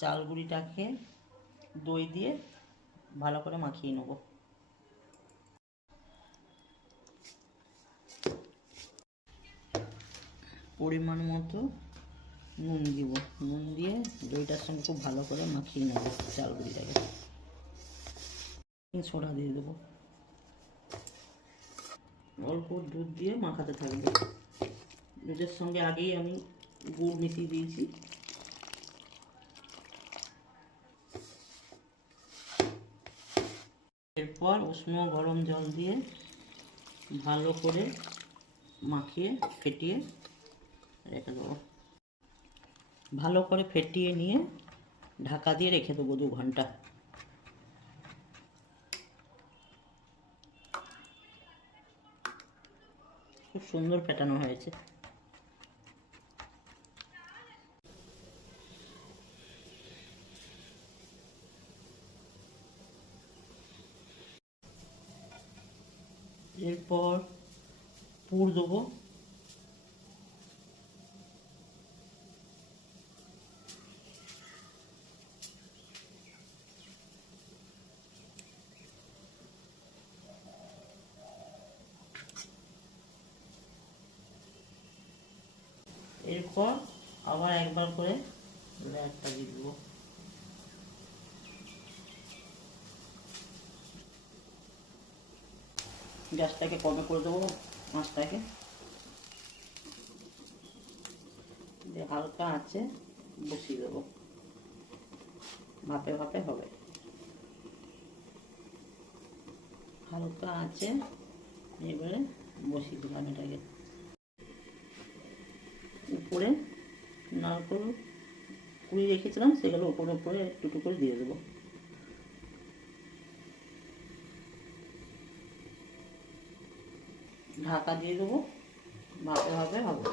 চাল গুঁড়িটাকে দই দিয়ে ভালো করে মাখিয়ে নেব। পরিমাণ মতো নুন দিব, নুন দিয়ে দইটার সঙ্গে খুব ভালো করে মাখিয়ে নেব চাল গুঁড়িটাকে। সোডা দিয়ে দেবো, অল্প দুধ দিয়ে মাখাতে থাকবে। দুধের সঙ্গে আগেই আমি গুড় মিশিয়ে দিয়েছি। এরপর উষ্ণ গরম জল দিয়ে ভালো করে মাখিয়ে ফেটিয়ে রেখে দেবো। ভালো করে ফেটিয়ে নিয়ে ঢাকা দিয়ে রেখে দেবো 2 ঘন্টা। খুব সুন্দর ফেটানো হয়েছে। এরপর পুর দেবো। এরপর আবার একবার করে লেয়ারটা দিয়ে দেবো। গ্যাসটাকে কমে করে দেবো, মাছটাকে দিয়ে হালকা আঁচে বসিয়ে দেবো। ভাপে ভাপে হবে, হালকা আঁচে এবারে বসিয়ে দিলাম এটাকে। উপরে নারকেল কুড়ি রেখেছিলাম, সেগুলো উপরে উপরে একটু একটু করে দিয়ে দেবো। ঢাকা দিয়ে দেবো, ভাপে ভাপে হবে।